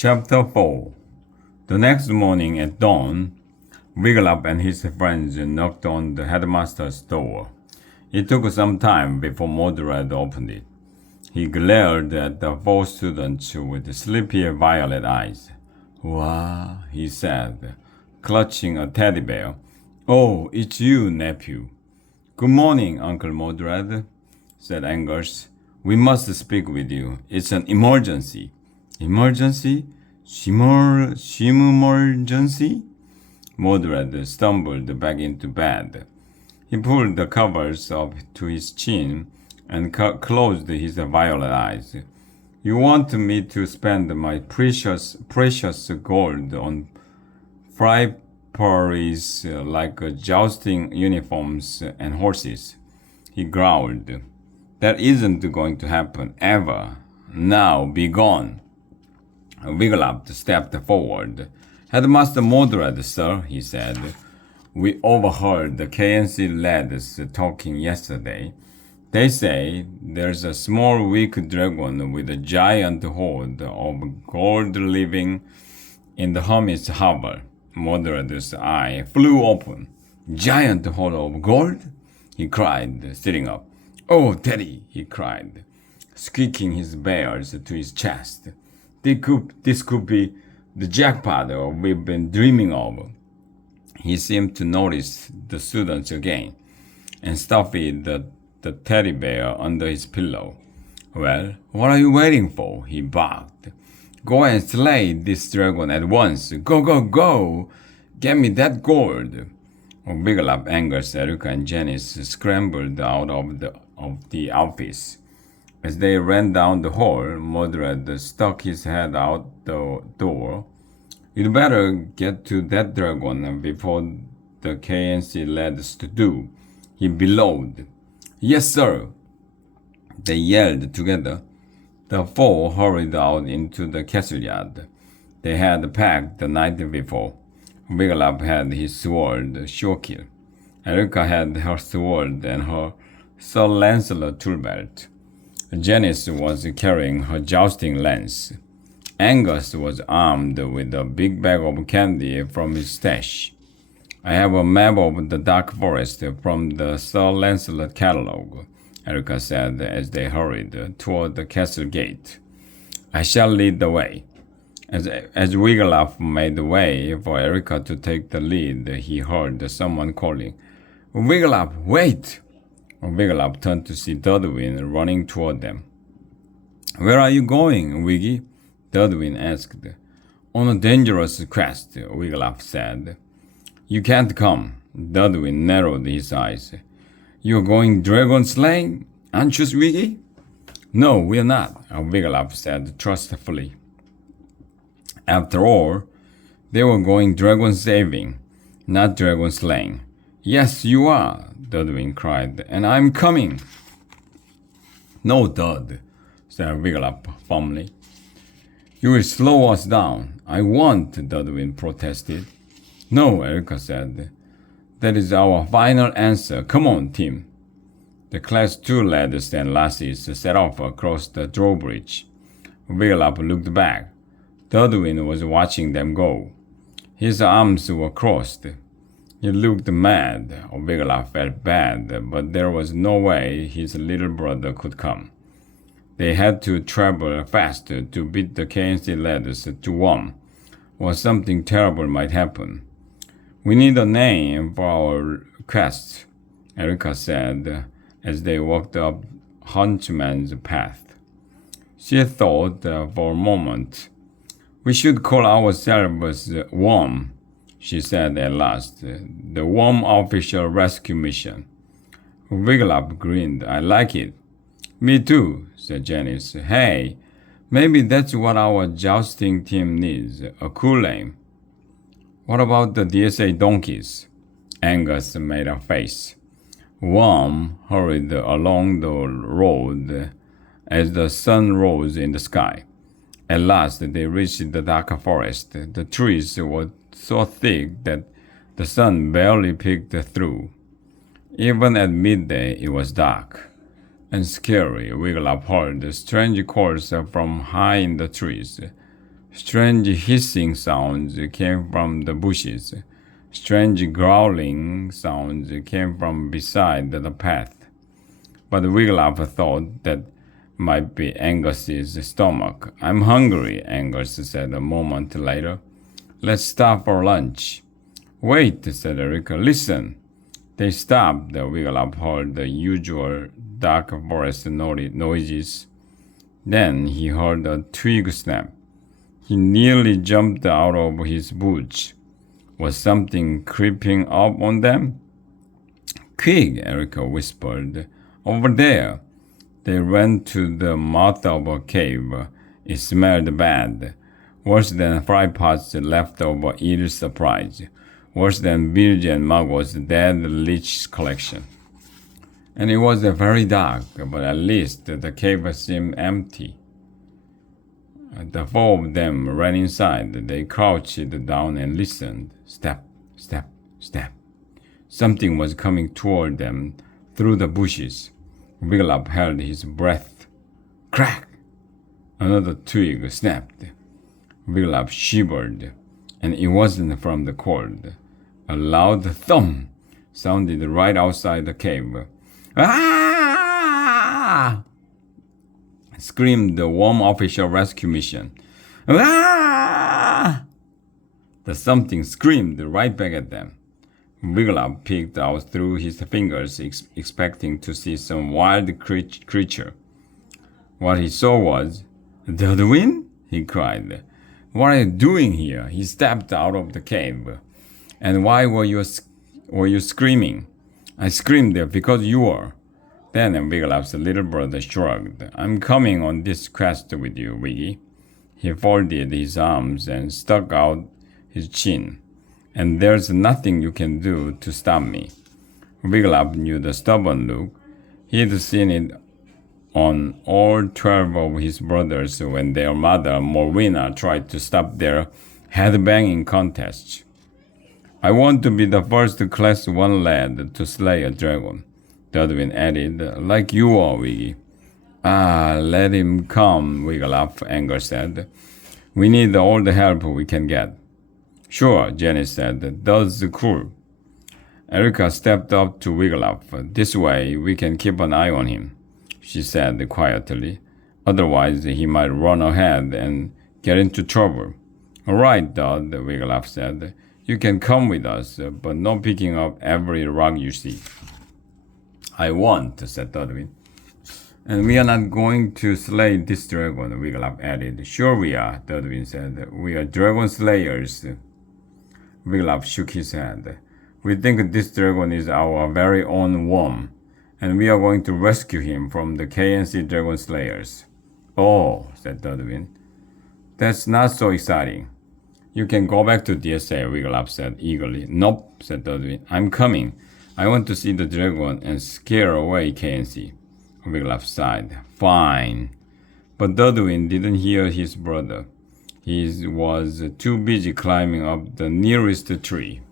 Chapter 4. The next morning at dawn, Wiglaf and his friends knocked on the headmaster's door. It took some time before Mordred opened it. He glared at the four students with sleepy violet eyes. "Wah," he said, clutching a teddy bear. "Oh, it's you, nephew." "Good morning, Uncle Mordred," said Angus. "We must speak with you. It's an emergency." "Emergency? Emergency?" Mordred stumbled back into bed. He pulled the covers up to his chin and closed his violet eyes. "You want me to spend my precious gold on fripperies like jousting uniforms and horses?" he growled. "That isn't going to happen, ever. Now be gone." Wiglaf stepped forward. "Headmaster Mordred, sir," he said. "We overheard the KNC lads talking yesterday. They say there's a small weak dragon with a giant hoard of gold living in the hermit's harbor." Mordred's eye flew open. "Giant hoard of gold?" he cried, sitting up. "Oh, Teddy," he cried, squeaking his bears to his chest. This could be the jackpot we've been dreaming of." He seemed to notice the students again and stuffed the teddy bear under his pillow. "Well, what are you waiting for?" he barked. "Go and slay this dragon at once. Go, go, go! Get me that gold!" Wiglaf, Angus, Erica, and Janice scrambled out of the office. As they ran down the hall, Mordred stuck his head out the door. "You'd better get to that dragon before the KNC lads do," he bellowed. "Yes, sir," they yelled together. The four hurried out into the castle yard. They had packed the night before. Wiglaf had his sword, Shorkill. Erica had her sword and her Sir Lancelot tool belt. Janice was carrying her jousting lance. Angus was armed with a big bag of candy from his stash. "I have a map of the Dark Forest from the Sir Lancelot catalogue," Erica said as they hurried toward the castle gate. "I shall lead the way." As Wiglaf made way for Erica to take the lead, he heard someone calling, "Wiglaf, wait!" Wiglaf turned to see Dudwin running toward them. "Where are you going, Wiggy?" Dudwin asked. "On a dangerous quest," Wiglaf said. "You can't come." Dudwin narrowed his eyes. "You're going dragon slaying, aren't you, Wiggy?" "No, we're not," Wiglaf said trustfully. After all, they were going dragon saving, not dragon slaying. "Yes, you are," Dudwin cried, "and I'm coming." "No, Dud," said Wiglaf firmly. "You will slow us down." "I won't," Dudwin protested. "No," Erica said. "That is our final answer. Come on, team." The Class 2 lads and lassies set off across the drawbridge. Wiglaf looked back. Dudwin was watching them go. His arms were crossed. He looked mad. Wiglaf felt bad, but there was no way his little brother could come. They had to travel fast to beat the KNC lads to Worm, or something terrible might happen. "We need a name for our quest," Erica said as they walked up Hunchman's Path. She thought for a moment. "We should call ourselves Worm," she said at last. "The Worm Official Rescue Mission." Wiglaf grinned. "I like it." "Me too," said Janice. "Hey, maybe that's what our jousting team needs, a cool name." "What about the DSA donkeys?" Angus made a face. Worm hurried along the road as the sun rose in the sky. At last they reached the dark forest. The trees were so thick that the sun barely peeked through. Even at midday it was dark and scary. Wiglaf heard strange calls from high in the trees. Strange hissing sounds came from the bushes. Strange growling sounds came from beside the path. But Wiglaf thought that might be Angus's stomach. I'm hungry, Angus said a moment later. Let's stop for lunch. Wait, said Eric. Listen. They stopped. Wiglaf heard the usual dark forest noises. Then he heard a twig snap. He nearly jumped out of his boots. Was something creeping up on them? Quick, Erica whispered. Over there. They ran to the mouth of a cave. It smelled bad. Worse than fry pots left over Edith's surprise. Worse than Bilge and Margot's dead lich collection. And it was very dark, but at least the cave seemed empty. The four of them ran inside. They crouched down and listened. Step, step, step. Something was coming toward them through the bushes. Wiglaf held his breath. Crack! Another twig snapped. Wiglaf shivered, and it wasn't from the cold. A loud thump sounded right outside the cave. Ah! Screamed the Worm Official Rescue Mission. Ah! The something screamed right back at them. Wiglaf peeked out through his fingers, expecting to see some wild creature. What he saw was, Dodwin? He cried. What are you doing here? He stepped out of the cave. And why were you screaming? I screamed because you were. Then Wiglaf's little brother shrugged. I'm coming on this quest with you, Wiggy. He folded his arms and stuck out his chin. And there's nothing you can do to stop me. Wiglaf knew the stubborn look. He'd seen it on all 12 of his brothers when their mother, Morwenna, tried to stop their head-banging contest. I want to be the first Class 1 lad to slay a dragon, Dodwin added, like you are, Wiggy. Ah, let him come, Wiglaf, Anger said. We need all the help we can get. Sure, Jenny said. That's cool. Erica stepped up to Wiglaf. This way, we can keep an eye on him, she said quietly. Otherwise, he might run ahead and get into trouble. All right, Dod, Wiglaf said. You can come with us, but no picking up every rock you see. I won't, said Dodwin. And we are not going to slay this dragon, Wiglaf added. Sure we are, Dodwin said. We are dragon slayers. Wiglaf shook his head. We think this dragon is our very own worm, and we are going to rescue him from the KNC Dragon Slayers. Oh, said Dodwin. That's not so exciting. You can go back to DSA, Wiglaf said eagerly. Nope, said Dodwin. I'm coming. I want to see the dragon and scare away KNC. Wiglaf sighed. Fine. But Dodwin didn't hear his brother. He was too busy climbing up the nearest tree.